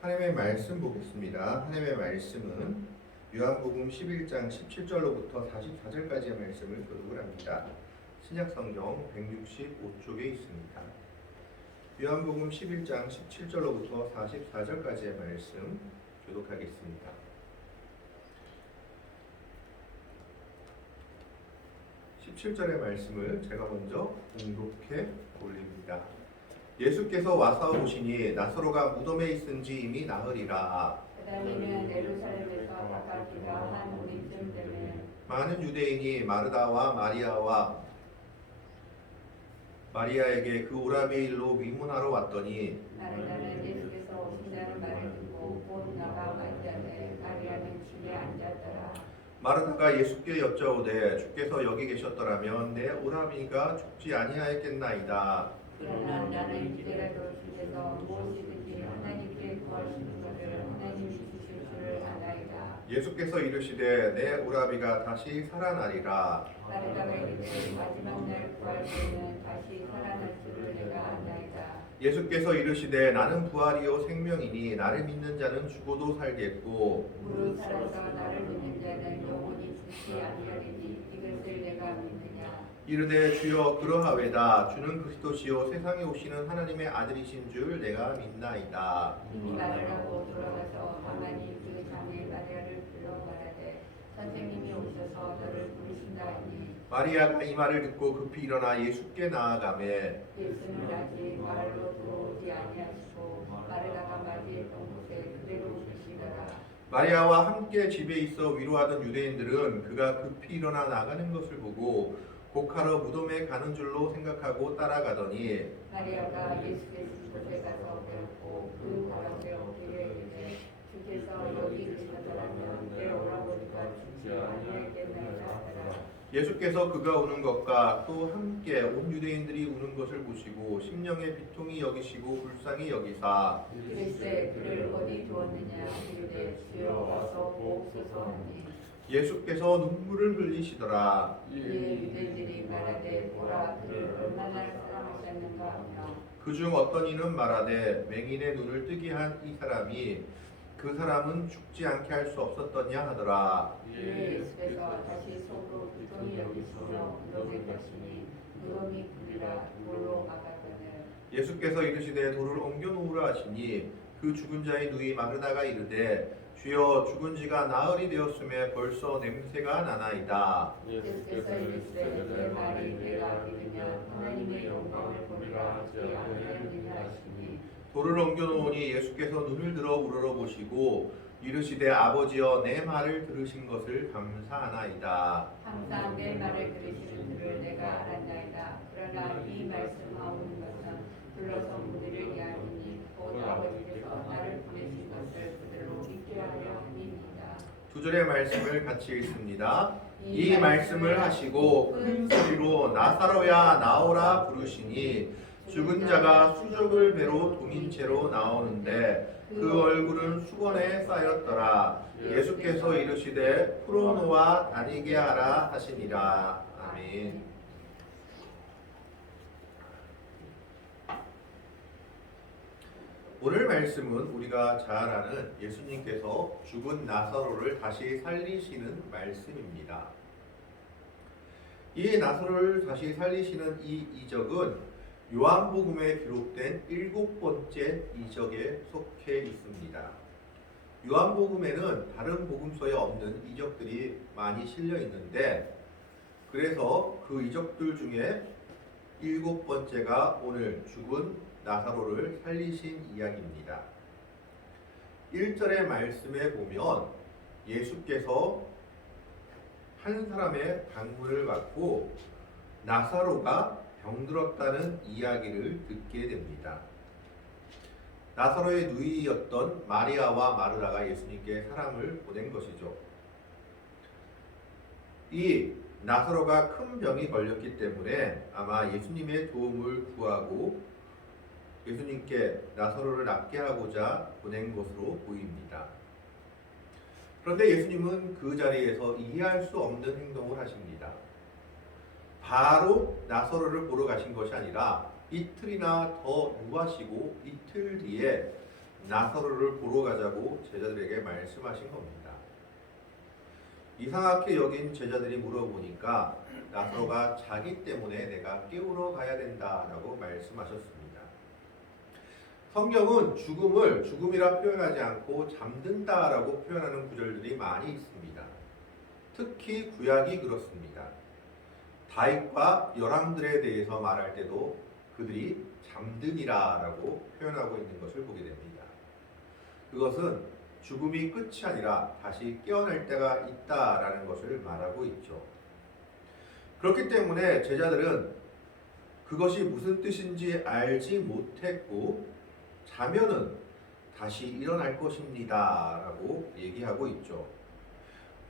하나님의 말씀 보겠습니다. 하나님의 말씀은 요한복음 11장 17절로부터 44절까지의 말씀을 교독을 합니다. 신약성경 165쪽에 있습니다. 요한복음 11장 17절로부터 44절까지의 말씀 교독하겠습니다. (17절의) 말씀을 제가 먼저 봉독해 올립니다. 예수께서 와서 보시니 나사로가 무덤에 있은지 이미 나흘이라. 그다음에는 예루살렘에서 바깥이라 한 우리쯤 되면 많은 유대인이 마르다와 마리아에게 그 오라비의 일로 위문하러 왔더니 마르다는 예수께서 오신다는 말을 듣고 곧 나가 맞자되 마리아는 집에 앉았더라. 마르다가 예수께 여짜오되 주께서 여기 계셨더라면 내 오라비가 죽지 아니하였겠나이다. 그러나 나는 이제라도 주께서 무엇이든지 하나님께 구하시는 것을 하나님이 주실 줄을 아나이다. 예수께서 이르시되 내 오라비가 다시 살아나리라. 마르다가 이르되 마지막 날 구할 때는 다시 살아날 줄을 내가 아나이다. 예수께서 이르시되 나는 부활이요 생명이니 나를 믿는 자는 죽어도 살겠고 무릇 살아서 나를 믿는 자는 영원히 죽지 아니하리니 이것을 내가 믿느냐. 이르되 주여 그러하외다. 주는 그리스도시요 세상에 오시는 하나님의 아들이신 줄 내가 믿나이다. 이미 말을 하고 돌아가서 가만히 그 자매 마리아를 불러 말하되 선생님이 오셔서 너를 부르신다하니 마리아가 이 말을 듣고 급히 일어나 예수께 나아가매 예수는 아직 마을로 들어오지 아니하시고 마르다가 맞이했던 곳에 그대로 계시더라. 마리아와 함께 집에 있어 위로하던 유대인들은 그가 급히 일어나 나가는 것을 보고 곡하러 무덤에 가는 줄로 생각하고 따라가더니 마리아가 예수께서 곳에 가서 배웠고 그 가운데 오기에 이르되 주께서 여기 계시더라면 내 오라버니가 죽지 아니하겠나이다 하더라. 예수께서 그가 우는 것과 또 함께 온 유대인들이 우는 것을 보시고 심령의 비통이 여기시고 불쌍히 여기사 이르시되 그를 어디 두었느냐. 이르되 주여 와서 보옵소서 하니 예수께서 눈물을 흘리시더라. 이에 유대인들이 말하되 보라 그를 얼마나 사랑하셨는가 하며 그중 어떤 이는 말하되 맹인의 눈을 뜨게 한 이 사람이 그 사람은 죽지 않게 할 수 없었더냐 하더라. 이에 예수께서 다시 속으로 비통히 여기시며 무덤에 가시니 무덤이 굴이라 돌로 막았거늘. 예수께서 이르시되 돌을 옮겨 놓으라 하시니 그 죽은 자의 누이 마르다가 이르되 주여 죽은 지가 나흘이 되었음에 벌써 냄새가 나나이다. 예수께서 이르시되 내 말이 내가 믿으면 하나님의 영광을 보리라 하지 아니하느냐 하시니 돌을 옮겨 놓으니 예수께서 눈을 들어 우러러보시고 이르시되 아버지여 내 말을 들으신 것을 감사하나이다. 항상 내 말을 들으시는 줄을 내가 알았나이다. 그러나 이 말씀하오는 것은 불러서 무리를 위하니니 곧 아버지께서 나를 보내신 것을 그대로 믿게 하려 함이니이다. 두 절의 말씀을 같이 읽습니다. 이 말씀을 하시고 큰 소리로 나사로야 나오라 부르시니 죽은 자가 수족을 배로 동인 채로 나오는데 그 얼굴은 수건에 쌓였더라. 예수께서 이르시되 풀어놓아 다니게 하라 하시니라. 아멘. 오늘 말씀은 우리가 잘 아는 예수님께서 죽은 나사로를 다시 살리시는 말씀입니다. 이 나사로를 다시 살리시는 이 이적은 요한복음에 기록된 7번째 이적에 속해 있습니다. 요한복음에는 다른 복음서에 없는 이적들이 많이 실려 있는데 그래서 그 이적들 중에 7번째가 오늘 죽은 나사로를 살리신 이야기입니다. 1절의 말씀에 보면 예수께서 한 사람의 방문을 받고 나사로가 병들었다는 이야기를 듣게 됩니다. 나사로의 누이였던 마리아와 마르다가 예수님께 사람을 보낸 것이죠. 이 나사로가 큰 병이 걸렸기 때문에 아마 예수님의 도움을 구하고 예수님께 나사로를 낫게 하고자 보낸 것으로 보입니다. 그런데 예수님은 그 자리에서 이해할 수 없는 행동을 하십니다. 바로 나사로를 보러 가신 것이 아니라 이틀이나 더 유하시고 이틀 뒤에 나사로를 보러 가자고 제자들에게 말씀하신 겁니다. 이상하게 여긴 제자들이 물어보니까 나사로가 자기 때문에 내가 깨우러 가야 된다라고 말씀하셨습니다. 성경은 죽음을 죽음이라 표현하지 않고 잠든다라고 표현하는 구절들이 많이 있습니다. 특히 구약이 그렇습니다. 다윗과 열왕들에 대해서 말할 때도 그들이 잠드니라라고 표현하고 있는 것을 보게 됩니다. 그것은 죽음이 끝이 아니라 다시 깨어날 때가 있다라는 것을 말하고 있죠. 그렇기 때문에 제자들은 그것이 무슨 뜻인지 알지 못했고 자면은 다시 일어날 것입니다 라고 얘기하고 있죠.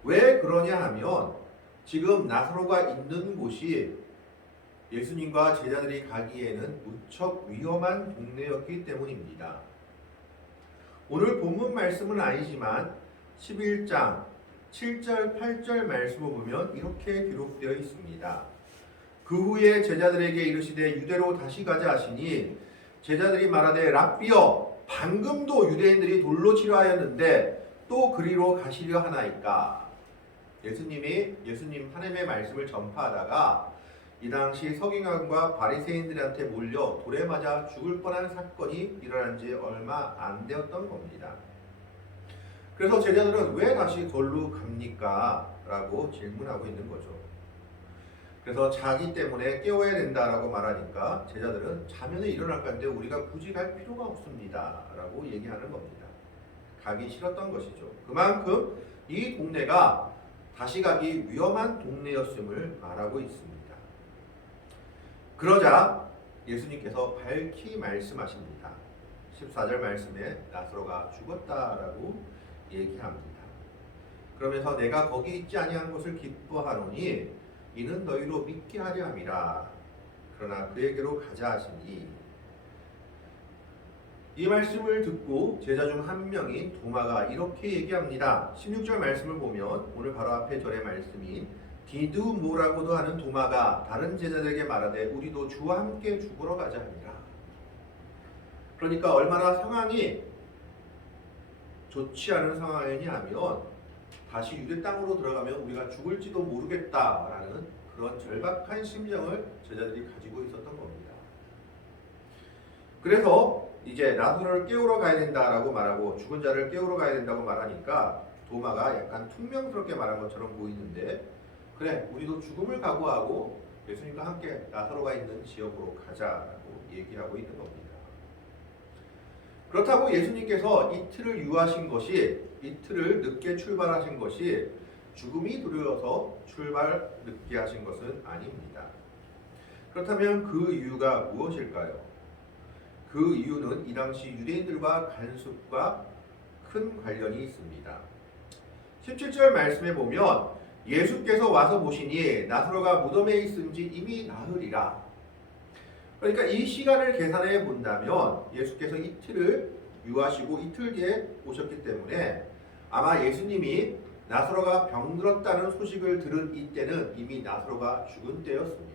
왜 그러냐 하면 지금 나사로가 있는 곳이 예수님과 제자들이 가기에는 무척 위험한 동네였기 때문입니다. 오늘 본문 말씀은 아니지만 11장 7절 8절 말씀을 보면 이렇게 기록되어 있습니다. 그 후에 제자들에게 이르시되 유대로 다시 가자 하시니 제자들이 말하되 랍비여 방금도 유대인들이 돌로 치려하였는데 또 그리로 가시려 하나이까. 예수님 하나님의 말씀을 전파하다가 이 당시 서기관과 바리새인들한테 몰려 돌에 맞아 죽을 뻔한 사건이 일어난 지 얼마 안 되었던 겁니다. 그래서 제자들은 왜 다시 걸로 갑니까? 라고 질문하고 있는 거죠. 그래서 자기 때문에 깨워야 된다라고 말하니까 제자들은 자면은 일어날 건데 우리가 굳이 갈 필요가 없습니다 라고 얘기하는 겁니다. 가기 싫었던 것이죠. 그만큼 이 동네가 다시 가기 위험한 동네였음을 말하고 있습니다. 그러자 예수님께서 밝히 말씀하십니다. 14절 말씀에 나사로가 죽었다라고 얘기합니다. 그러면서 내가 거기 있지 아니한 것을 기뻐하노니 이는 너희로 믿게 하려 함이라. 그러나 그에게로 가자 하시니 이 말씀을 듣고 제자 중 한 명인 도마가 이렇게 얘기합니다. 16절 말씀을 보면 오늘 바로 앞에 절의 말씀인 디두모라고도 하는 도마가 다른 제자들에게 말하되 우리도 주와 함께 죽으러 가자 하니라. 그러니까 얼마나 상황이 좋지 않은 상황이냐 하면 다시 유대 땅으로 들어가면 우리가 죽을지도 모르겠다라는 그런 절박한 심정을 제자들이 가지고 있었던 겁니다. 그래서 이제 나사로를 깨우러 가야 된다라고 말하고 죽은 자를 깨우러 가야 된다고 말하니까 도마가 약간 퉁명스럽게 말한 것처럼 보이는데 그래 우리도 죽음을 각오하고 예수님과 함께 나사로가 있는 지역으로 가자라고 얘기하고 있는 겁니다. 그렇다고 예수님께서 이틀을 유하신 것이 이틀을 늦게 출발하신 것이 죽음이 두려워서 출발 늦게 하신 것은 아닙니다. 그렇다면 그 이유가 무엇일까요? 그 이유는 이 당시 유대인들과 간섭과 큰 관련이 있습니다. 17절 말씀에 보면 예수께서 와서 보시니 나사로가 무덤에 있은지 이미 나흘이라. 그러니까 이 시간을 계산해 본다면 예수께서 이틀을 유하시고 이틀 뒤에 오셨기 때문에 아마 예수님이 나사로가 병들었다는 소식을 들은 이때는 이미 나사로가 죽은 때였습니다.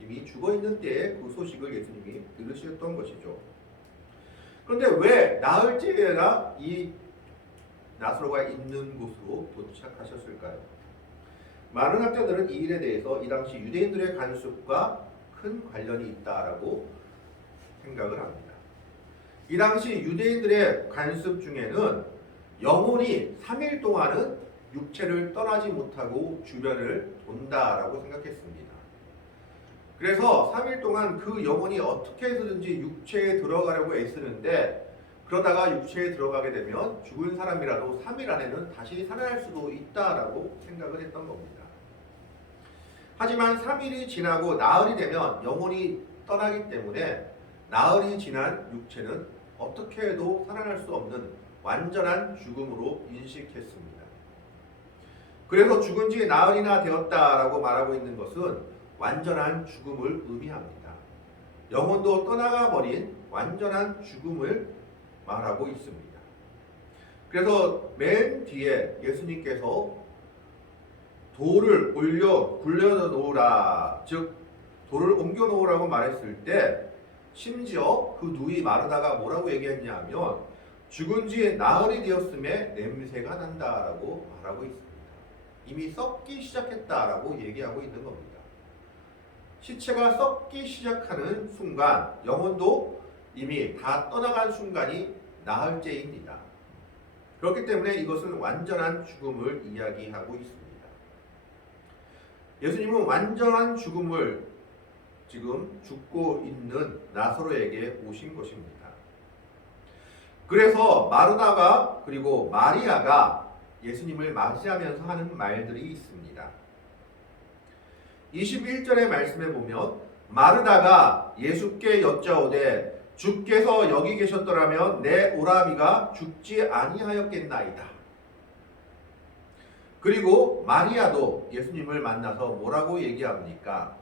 이미 죽어있는 때에 그 소식을 예수님이 들으셨던 것이죠. 그런데 왜 나흘째나 이 나사로가 있는 곳으로 도착하셨을까요? 많은 학자들은 이 일에 대해서 이 당시 유대인들의 간섭과 큰 관련이 있다라고 생각을 합니다. 이 당시 유대인들의 간섭 중에는 영혼이 3일 동안은 육체를 떠나지 못하고 주변을 돈다라고 생각했습니다. 그래서 3일 동안 그 영혼이 어떻게 해서든지 육체에 들어가려고 애쓰는데 그러다가 육체에 들어가게 되면 죽은 사람이라도 3일 안에는 다시 살아날 수도 있다라고 생각을 했던 겁니다. 하지만 3일이 지나고 나흘이 되면 영혼이 떠나기 때문에 나흘이 지난 육체는 어떻게 해도 살아날 수 없는 완전한 죽음으로 인식했습니다. 그래서 죽은 지 나흘이나 되었다라고 말하고 있는 것은 완전한 죽음을 의미합니다. 영혼도 떠나가 버린 완전한 죽음을 말하고 있습니다. 그래서 맨 뒤에 예수님께서 돌을 올려 굴려 놓으라, 즉 돌을 옮겨 놓으라고 말했을 때 심지어 그 누이 마르다가 뭐라고 얘기했냐 하면 죽은 지 나흘이 되었음에 냄새가 난다라고 말하고 있습니다. 이미 썩기 시작했다라고 얘기하고 있는 겁니다. 시체가 썩기 시작하는 순간 영혼도 이미 다 떠나간 순간이 나흘째입니다. 그렇기 때문에 이것은 완전한 죽음을 이야기하고 있습니다. 예수님은 완전한 죽음을 지금 죽고 있는 나사로에게 오신 것입니다. 그래서 마르다가 그리고 마리아가 예수님을 맞이하면서 하는 말들이 있습니다. 21절의 말씀에 보면 마르다가 예수께 여짜오되 주께서 여기 계셨더라면 내 오라비가 죽지 아니하였겠나이다. 그리고 마리아도 예수님을 만나서 뭐라고 얘기합니까?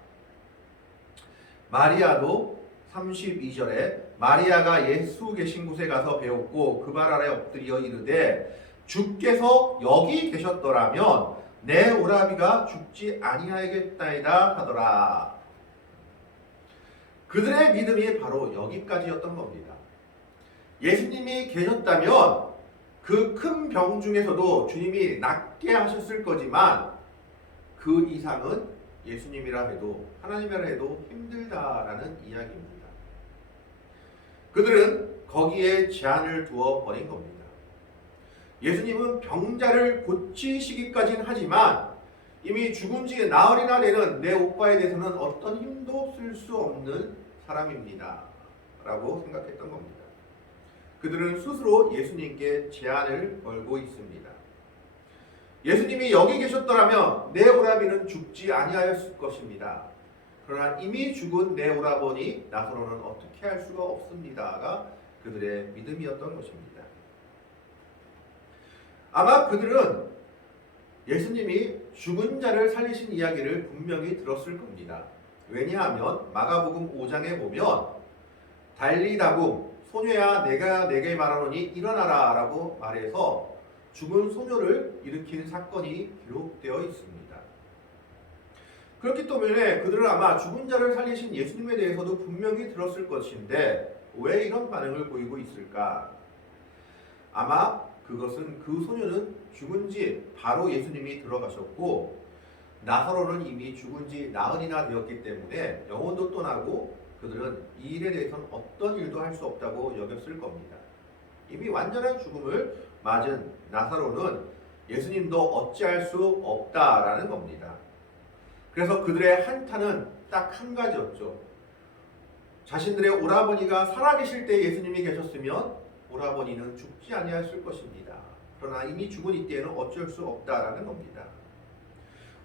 마리아도 32절에 마리아가 예수 계신 곳에 가서 배웠고 그 발 아래 엎드려 이르되 주께서 여기 계셨더라면 내 오라비가 죽지 아니하겠나이다 하더라. 그들의 믿음이 바로 여기까지였던 겁니다. 예수님이 계셨다면 그 큰 병 중에서도 주님이 낫게 하셨을 거지만 그 이상은 예수님이라 해도 하나님이라 해도 힘들다라는 이야기입니다. 그들은 거기에 제한을 두어 버린 겁니다. 예수님은 병자를 고치시기까지는 하지만 이미 죽은 지 나흘이나 되는 내 오빠에 대해서는 어떤 힘도 쓸 수 없는 사람입니다 라고 생각했던 겁니다. 그들은 스스로 예수님께 제한을 걸고 있습니다. 예수님이 여기 계셨더라면 내 오라비는 죽지 아니하였을 것입니다. 그러나 이미 죽은 내 오라버니 나사로는 어떻게 할 수가 없습니다가 그들의 믿음이었던 것입니다. 아마 그들은 예수님이 죽은 자를 살리신 이야기를 분명히 들었을 겁니다. 왜냐하면 마가복음 5장에 보면 달리다굼 소녀야 내가 내게 말하노니 일어나라 라고 말해서 죽은 소녀를 일으킨 사건이 기록되어 있습니다. 그렇기 때문에 그들은 아마 죽은 자를 살리신 예수님에 대해서도 분명히 들었을 것인데 왜 이런 반응을 보이고 있을까? 아마 그것은 그 소녀는 죽은 지 바로 예수님이 들어가셨고 나사로는 이미 죽은 지 나흘이나 되었기 때문에 영혼도 떠나고 그들은 이 일에 대해서는 어떤 일도 할 수 없다고 여겼을 겁니다. 이미 완전한 죽음을 맞은 나사로는 예수님도 어찌할 수 없다라는 겁니다. 그래서 그들의 한탄은 딱 한 가지였죠. 자신들의 오라버니가 살아계실 때 예수님이 계셨으면 오라버니는 죽지 아니하였을 것입니다. 그러나 이미 죽은 이때에는 어쩔 수 없다라는 겁니다.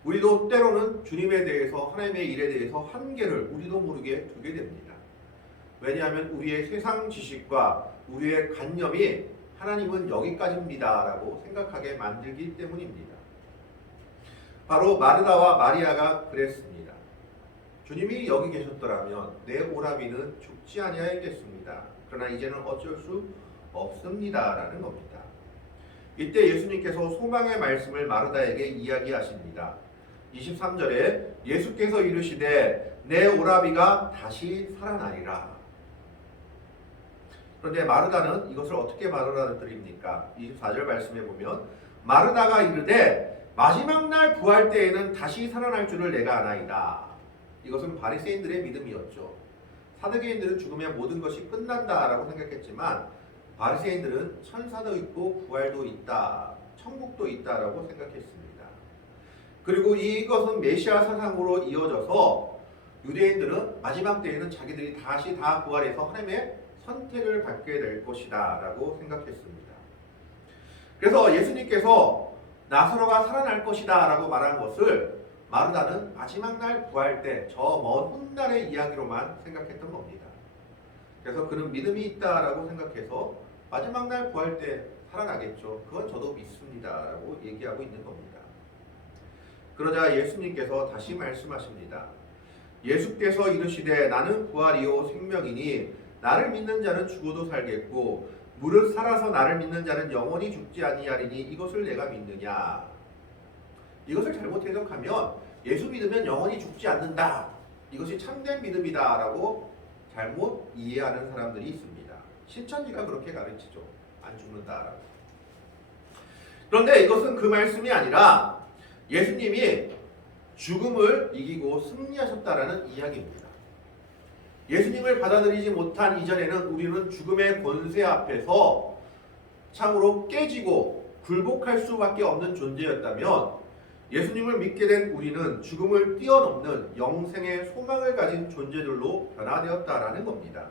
우리도 때로는 주님에 대해서 하나님의 일에 대해서 한계를 우리도 모르게 두게 됩니다. 왜냐하면 우리의 세상 지식과 우리의 관념이 하나님은 여기까지입니다 라고 생각하게 만들기 때문입니다. 바로 마르다와 마리아가 그랬습니다. 주님이 여기 계셨더라면 내 오라비는 죽지 아니하겠습니다. 그러나 이제는 어쩔 수 없습니다 라는 겁니다. 이때 예수님께서 소망의 말씀을 마르다에게 이야기하십니다. 23절에 예수께서 이르시되 내 오라비가 다시 살아나리라. 그런데 마르다는 이것을 어떻게 받아들입니까? 24절 말씀에 보면 마르다가 이르되 마지막 날 부활 때에는 다시 살아날 줄을 내가 아나이다. 이것은 바리새인들의 믿음이었죠. 사두개인들은 죽으면 모든 것이 끝난다라고 생각했지만 바리새인들은 천사도 있고 부활도 있다, 천국도 있다라고 생각했습니다. 그리고 이것은 메시아 사상으로 이어져서 유대인들은 마지막 때에는 자기들이 다시 다 부활해서 하나님의 선택을 받게 될 것이다 라고 생각했습니다. 그래서 예수님께서 나사로가 살아날 것이다 라고 말한 것을 마르다는 마지막 날 부활 때 저 먼 훗날의 이야기로만 생각했던 겁니다. 그래서 그는 믿음이 있다라고 생각해서 마지막 날 부활 때 살아나겠죠. 그건 저도 믿습니다 라고 얘기하고 있는 겁니다. 그러자 예수님께서 다시 말씀하십니다. 예수께서 이르시되 나는 부활이요 생명이니 나를 믿는 자는 죽어도 살겠고 무릇 살아서 나를 믿는 자는 영원히 죽지 아니하리니 이것을 내가 믿느냐. 이것을 잘못 해석하면 예수 믿으면 영원히 죽지 않는다. 이것이 참된 믿음이다 라고 잘못 이해하는 사람들이 있습니다. 신천지가 그렇게 가르치죠. 안 죽는다라고. 그런데 이것은 그 말씀이 아니라 예수님이 죽음을 이기고 승리하셨다라는 이야기입니다. 예수님을 받아들이지 못한 이전에는 우리는 죽음의 권세 앞에서 참으로 깨지고 굴복할 수밖에 없는 존재였다면, 예수님을 믿게 된 우리는 죽음을 뛰어넘는 영생의 소망을 가진 존재들로 변화되었다라는 겁니다.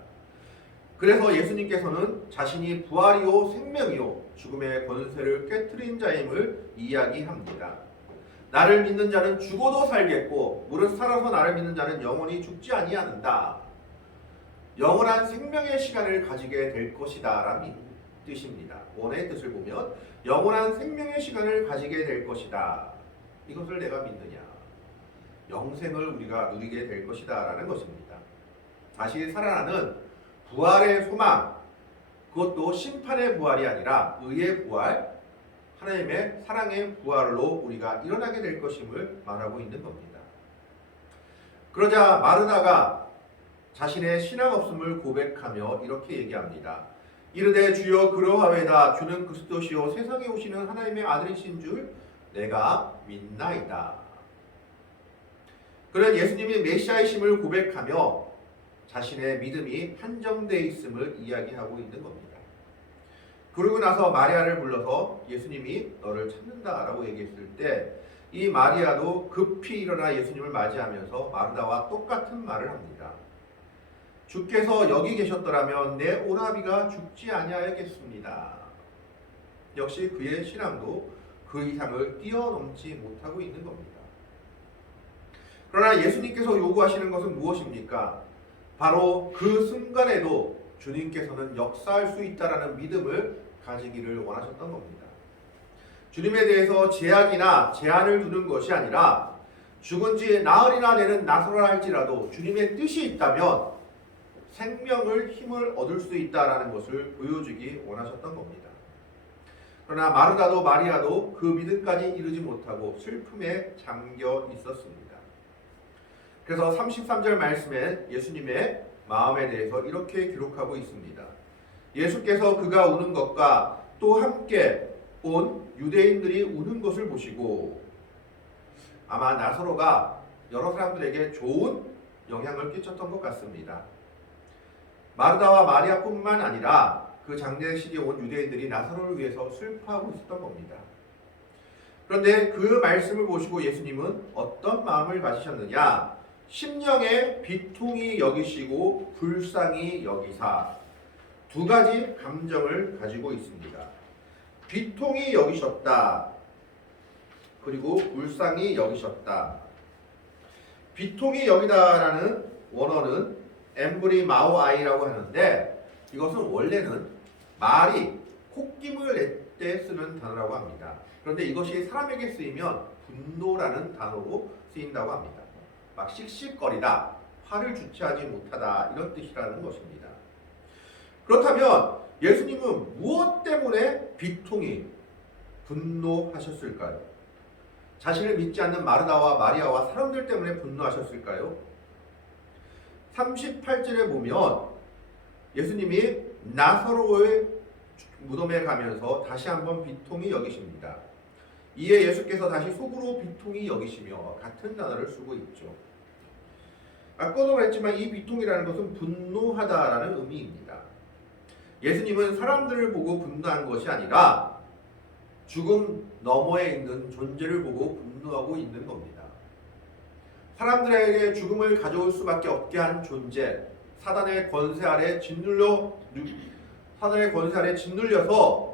그래서 예수님께서는 자신이 부활이요 생명이요 죽음의 권세를 깨트린 자임을 이야기합니다. 나를 믿는 자는 죽어도 살겠고 무릇 살아서 나를 믿는 자는 영원히 죽지 아니하는다. 영원한 생명의 시간을 가지게 될 것이다 라는 뜻입니다. 원의 뜻을 보면 영원한 생명의 시간을 가지게 될 것이다. 이것을 내가 믿느냐? 영생을 우리가 누리게 될 것이다 라는 것입니다. 다시 살아나는 부활의 소망, 그것도 심판의 부활이 아니라 의의 부활, 하나님의 사랑의 부활로 우리가 일어나게 될 것임을 말하고 있는 겁니다. 그러자 마르다가 자신의 신앙 없음을 고백하며 이렇게 얘기합니다. 이르되 주여 그러하외다. 주는 그리스도시요 세상에 오시는 하나님의 아들이신 줄 내가 믿나이다. 그는 예수님이 메시아이심을 고백하며 자신의 믿음이 한정되어 있음을 이야기하고 있는 겁니다. 그러고 나서 마리아를 불러서 예수님이 너를 찾는다라고 얘기했을 때 이 마리아도 급히 일어나 예수님을 맞이하면서 마르다와 똑같은 말을 합니다. 주께서 여기 계셨더라면 내 오라비가 죽지 아니하였겠습니다. 역시 그의 신앙도 그 이상을 뛰어넘지 못하고 있는 겁니다. 그러나 예수님께서 요구하시는 것은 무엇입니까? 바로 그 순간에도 주님께서는 역사할 수 있다라는 믿음을 가지기를 원하셨던 겁니다. 주님에 대해서 제약이나 제한을 두는 것이 아니라 죽은 지 나흘이나 되는 나사로라 할지라도 주님의 뜻이 있다면 생명을 힘을 얻을 수 있다라는 것을 보여주기 원하셨던 겁니다. 그러나 마르다도 마리아도 그 믿음까지 이루지 못하고 슬픔에 잠겨 있었습니다. 그래서 33절 말씀에 예수님의 마음에 대해서 이렇게 기록하고 있습니다. 예수께서 그가 우는 것과 또 함께 온 유대인들이 우는 것을 보시고, 아마 나사로가 여러 사람들에게 좋은 영향을 끼쳤던 것 같습니다. 마르다와 마리아뿐만 아니라 그 장례식에 온 유대인들이 나사로를 위해서 슬퍼하고 있었던 겁니다. 그런데 그 말씀을 보시고 예수님은 어떤 마음을 가지셨느냐? 심령에 비통히 여기시고 불쌍히 여기사, 두 가지 감정을 가지고 있습니다. 비통히 여기셨다. 그리고 불쌍히 여기셨다. 비통히 여기다라는 원어는 엠브리 마오 아이라고 하는데, 이것은 원래는 말이 콧김을 낼 때 쓰는 단어라고 합니다. 그런데 이것이 사람에게 쓰이면 분노라는 단어로 쓰인다고 합니다. 막 씩씩거리다, 화를 주체하지 못하다, 이런 뜻이라는 것입니다. 그렇다면 예수님은 무엇 때문에 비통히 분노하셨을까요? 자신을 믿지 않는 마르다와 마리아와 사람들 때문에 분노하셨을까요? 38절에 보면 예수님이 나사로의 무덤에 가면서 다시 한번 비통히 여기십니다. 이에 예수께서 다시 속으로 비통히 여기시며 같은 단어를 쓰고 있죠. 아까도 말했지만 이 비통이라는 것은 분노하다라는 의미입니다. 예수님은 사람들을 보고 분노한 것이 아니라 죽음 너머에 있는 존재를 보고 분노하고 있는 겁니다. 사람들에게 죽음을 가져올 수밖에 없게 한 존재, 사단의 권세 아래 짓눌려서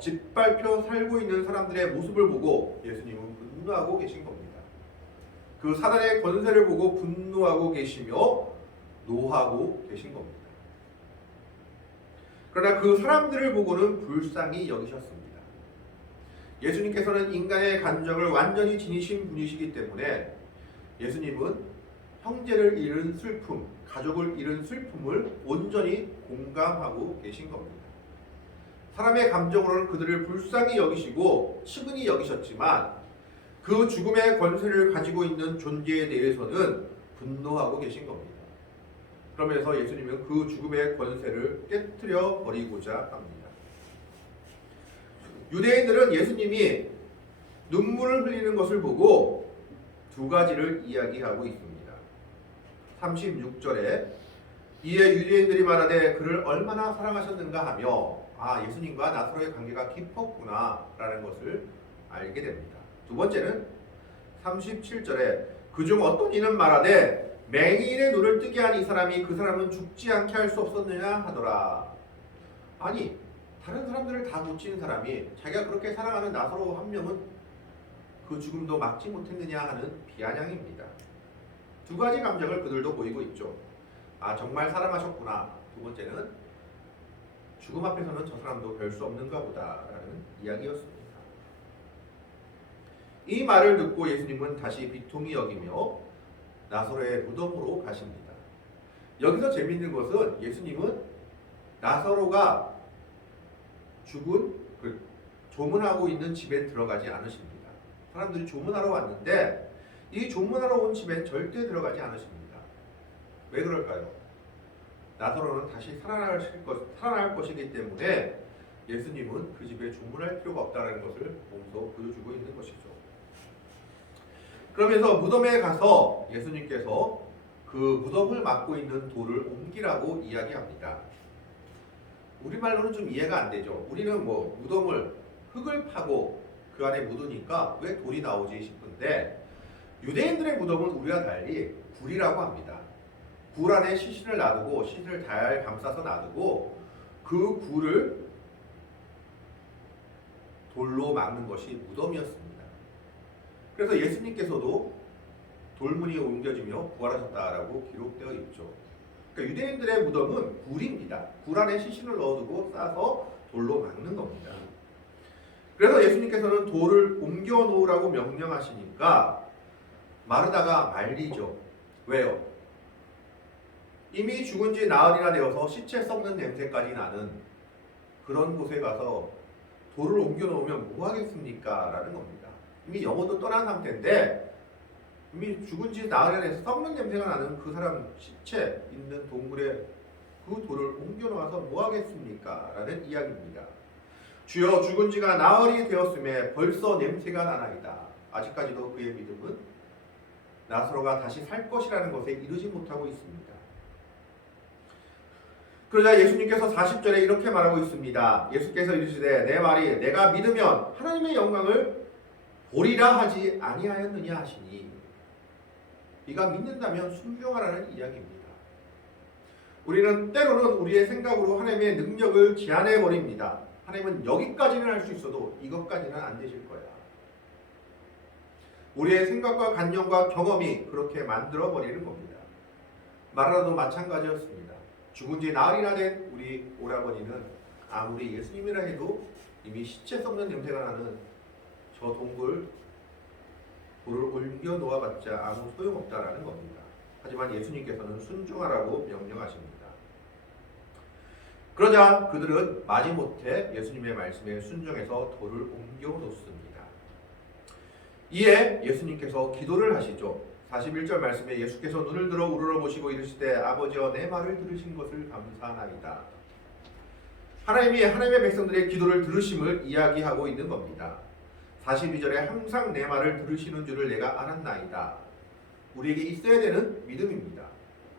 짓밟혀 살고 있는 사람들의 모습을 보고 예수님은 분노하고 계신 겁니다. 그 사단의 권세를 보고 분노하고 계시며 노하고 계신 겁니다. 그러나 그 사람들을 보고는 불쌍히 여기셨습니다. 예수님께서는 인간의 감정을 완전히 지니신 분이시기 때문에 예수님은 형제를 잃은 슬픔, 가족을 잃은 슬픔을 온전히 공감하고 계신 겁니다. 사람의 감정으로는 그들을 불쌍히 여기시고 측은히 여기셨지만 그 죽음의 권세를 가지고 있는 존재에 대해서는 분노하고 계신 겁니다. 그러면서 예수님은 그 죽음의 권세를 깨뜨려 버리고자 합니다. 유대인들은 예수님이 눈물을 흘리는 것을 보고 두 가지를 이야기하고 있습니다. 36절에 이에 유대인들이 말하되 그를 얼마나 사랑하셨는가 하며 예수님과 나사로의 관계가 깊었구나 라는 것을 알게 됩니다. 두 번째는 37절에 그중 어떤 이는 말하되 맹인의 눈을 뜨게 한 이 사람이 그 사람은 죽지 않게 할 수 없었느냐 하더라. 아니 다른 사람들을 다 고치는 사람이 자기가 그렇게 사랑하는 나사로 한 명은 그 죽음도 막지 못했느냐 하는 비아냥입니다. 두 가지 감정을 그들도 보이고 있죠. 정말 사랑하셨구나. 두 번째는 죽음 앞에서는 저 사람도 별 수 없는가 보다라는 이야기였습니다. 이 말을 듣고 예수님은 다시 비통히 여기며 나사로의 무덤으로 가십니다. 여기서 재미있는 것은 예수님은 나사로가 죽은 조문하고 있는 집에 들어가지 않으십니다. 사람들이 조문하러 왔는데 이 조문하러 온 집에 절대 들어가지 않으십니다. 왜 그럴까요? 나사로는 다시 살아날 것이기 때문에 예수님은 그 집에 조문할 필요가 없다는 것을 몸소 보여주고 있는 것이죠. 그러면서 무덤에 가서 예수님께서 그 무덤을 막고 있는 돌을 옮기라고 이야기합니다. 우리말로는 좀 이해가 안 되죠. 우리는 무덤을 흙을 파고 그 안에 묻으니까 왜 돌이 나오지 싶은데 유대인들의 무덤은 우리와 달리 굴이라고 합니다. 굴 안에 시신을 놔두고 시신을 잘 감싸서 놔두고 그 굴을 돌로 막는 것이 무덤이었습니다. 그래서 예수님께서도 돌무늬에 옮겨지며 부활하셨다라고 기록되어 있죠. 그러니까 유대인들의 무덤은 굴입니다. 굴 안에 시신을 넣어두고 싸서 돌로 막는 겁니다. 그래서 예수님께서는 돌을 옮겨 놓으라고 명령하시니까 마르다가 말리죠. 왜요? 이미 죽은 지 나흘이나 되어서 시체 썩는 냄새까지 나는 그런 곳에 가서 돌을 옮겨 놓으면 뭐 하겠습니까? 라는 겁니다. 이미 영혼도 떠난 상태인데 이미 죽은 지 나흘이나 돼서 썩는 냄새가 나는 그 사람 시체 있는 동굴에 그 돌을 옮겨 놓아서 뭐 하겠습니까? 라는 이야기입니다. 주여 죽은 지가 나흘이 되었음에 벌써 냄새가 나나이다. 아직까지도 그의 믿음은 나사로가 다시 살 것이라는 것에 이르지 못하고 있습니다. 그러자 예수님께서 40절에 이렇게 말하고 있습니다. 예수께서 이르시되 내 말이 내가 믿으면 하나님의 영광을 보리라 하지 아니하였느냐 하시니 네가 믿는다면 순종하라는 이야기입니다. 우리는 때로는 우리의 생각으로 하나님의 능력을 제한해 버립니다. 하나님은 여기까지는 할 수 있어도 이것까지는 안 되실 거야. 우리의 생각과 관념과 경험이 그렇게 만들어 버리는 겁니다. 마라도 마찬가지였습니다. 죽은 지 나흘이나 된 우리 오라버니는 아무리 예수님이라 해도 이미 시체 썩는 냄새가 나는 저 돌을 옮겨 놓아봤자 아무 소용없다라는 겁니다. 하지만 예수님께서는 순종하라고 명령하십니다. 그러자 그들은 마지못해 예수님의 말씀에 순종해서 돌을 옮겨 놓습니다. 이에 예수님께서 기도를 하시죠. 41절 말씀에 예수께서 눈을 들어 우러러보시고 이르시되 아버지여 내 말을 들으신 것을 감사하나이다. 하나님이 하나님의 백성들의 기도를 들으심을 이야기하고 있는 겁니다. 42절에 항상 내 말을 들으시는 줄을 내가 알았나이다. 우리에게 있어야 되는 믿음입니다.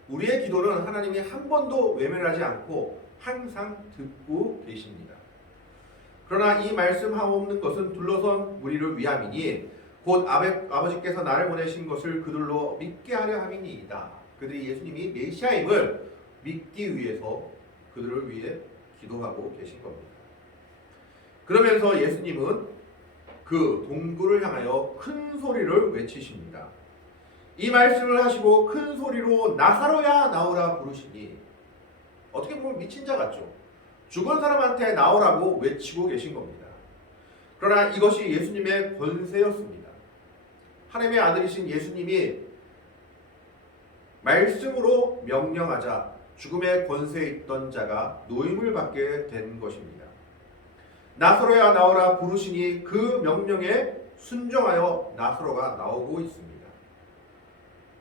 우리의 기도는 하나님이 한 번도 외면하지 않고 항상 듣고 계십니다. 그러나 이 말씀하옵는 것은 둘러선 무리를 위함이니 곧 아버지께서 나를 보내신 것을 그들로 믿게 하려 함이니이다. 그들이 예수님이 메시아임을 믿기 위해서 그들을 위해 기도하고 계신 겁니다. 그러면서 예수님은 그 동굴을 향하여 큰 소리를 외치십니다. 이 말씀을 하시고 큰 소리로 나사로야 나오라 부르시니 어떻게 보면 미친 자 같죠. 죽은 사람한테 나오라고 외치고 계신 겁니다. 그러나 이것이 예수님의 권세였습니다. 하나님의 아들이신 예수님이 말씀으로 명령하자 죽음의 권세에 있던 자가 노임을 받게 된 것입니다. 나사로야 나오라 부르시니 그 명령에 순종하여 나사로가 나오고 있습니다.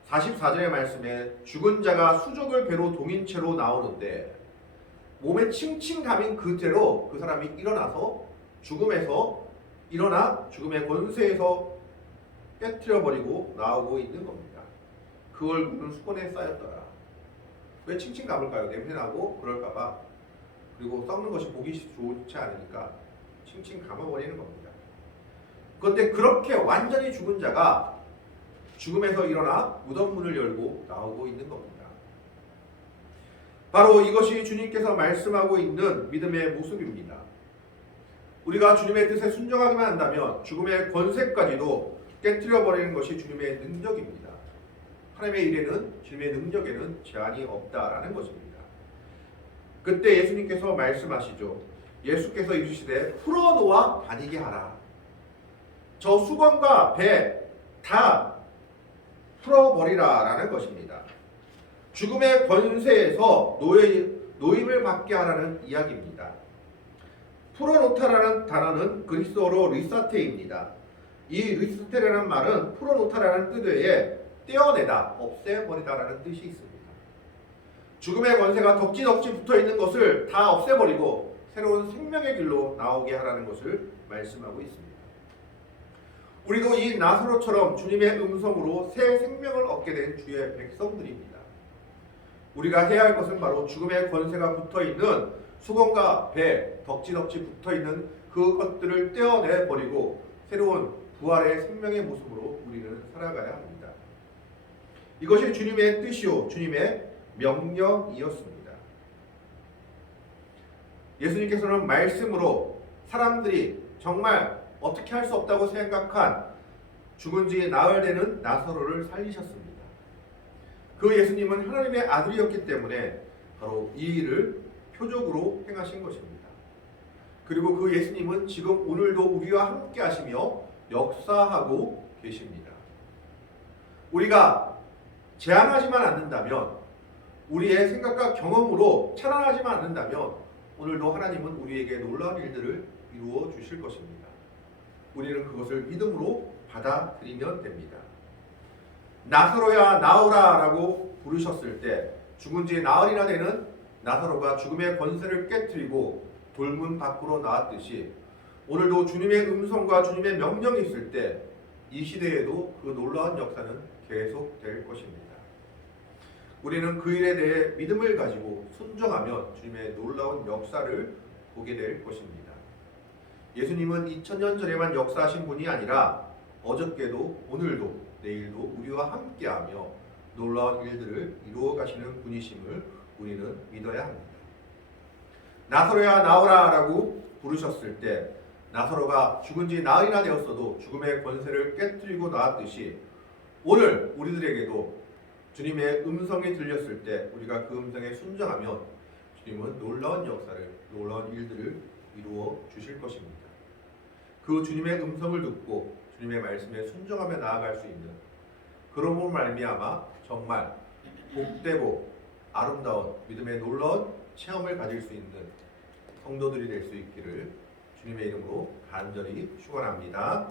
44절의 말씀에 죽은 자가 수족을 배로 동인 채로 나오는데 몸에 칭칭감인 그대로 그 사람이 일어나서 죽음에서 일어나 죽음의 권세에서 깨트려 버리고 나오고 있는 겁니다. 그 얼굴은 수건에 쌓였더라. 왜 칭칭 감을까요? 냄새나고 그럴까봐. 그리고 썩는 것이 보기 좋지 않으니까 칭칭 감아버리는 겁니다. 그런데 그렇게 완전히 죽은 자가 죽음에서 일어나 무덤 문을 열고 나오고 있는 겁니다. 바로 이것이 주님께서 말씀하고 있는 믿음의 모습입니다. 우리가 주님의 뜻에 순종하기만 한다면 죽음의 권세까지도 깨뜨려 버리는 것이 주님의 능력입니다. 하나님의 일에는 주님의 능력에는 제한이 없다라는 것입니다. 그때 예수님께서 말씀하시죠. 예수께서 이르시되 풀어놓아 다니게 하라. 저 수건과 배 다 풀어버리라 라는 것입니다. 죽음의 권세에서 노임을 받게 하라는 이야기입니다. 풀어놓다라는 단어는 그리스어로 리사테입니다. 이 리사테라는 말은 풀어놓다라는 뜻 외에 떼어내다, 없애버리다라는 뜻이 있습니다. 죽음의 권세가 덕지덕지 붙어있는 것을 다 없애버리고 새로운 생명의 길로 나오게 하라는 것을 말씀하고 있습니다. 우리도 이 나사로처럼 주님의 음성으로 새 생명을 얻게 된 주의 백성들입니다. 우리가 해야 할 것은 바로 죽음의 권세가 붙어있는 수건과 배, 덕지덕지 붙어있는 그것들을 떼어내버리고 새로운 부활의 생명의 모습으로 우리는 살아가야 합니다. 이것이 주님의 뜻이요 주님의 명령이었습니다. 예수님께서는 말씀으로 사람들이 정말 어떻게 할 수 없다고 생각한 죽은 지 나흘 되는 나사로를 살리셨습니다. 그 예수님은 하나님의 아들이었기 때문에 바로 이 일을 표적으로 행하신 것입니다. 그리고 그 예수님은 지금 오늘도 우리와 함께 하시며 역사하고 계십니다. 우리가 제한하지만 않는다면, 우리의 생각과 경험으로 찬양하지만 않는다면 오늘도 하나님은 우리에게 놀라운 일들을 이루어 주실 것입니다. 우리는 그것을 믿음으로 받아들이면 됩니다. 나사로야 나오라 라고 부르셨을 때 죽은 지 나흘이나 되는 나사로가 죽음의 권세를 깨뜨리고 돌문 밖으로 나왔듯이 오늘도 주님의 음성과 주님의 명령이 있을 때 이 시대에도 그 놀라운 역사는 계속될 것입니다. 우리는 그 일에 대해 믿음을 가지고 순종하면 주님의 놀라운 역사를 보게 될 것입니다. 예수님은 2000년 전에만 역사하신 분이 아니라 어저께도 오늘도 내일도 우리와 함께하며 놀라운 일들을 이루어 가시는 분이심을 우리는 믿어야 합니다. 나사로야 나오라 라고 부르셨을 때 나사로가 죽은 지 나흘이나 되었어도 죽음의 권세를 깨뜨리고 나왔듯이 오늘 우리들에게도 주님의 음성이 들렸을 때 우리가 그 음성에 순종하면 주님은 놀라운 역사를, 놀라운 일들을 이루어 주실 것입니다. 그 주님의 음성을 듣고 주님의 말씀에 순종하며 나아갈 수 있는, 그런 말미암아 정말 복되고 아름다운 믿음의 놀라운 체험을 가질 수 있는 성도들이 될 수 있기를 주님의 이름으로 간절히 축원합니다.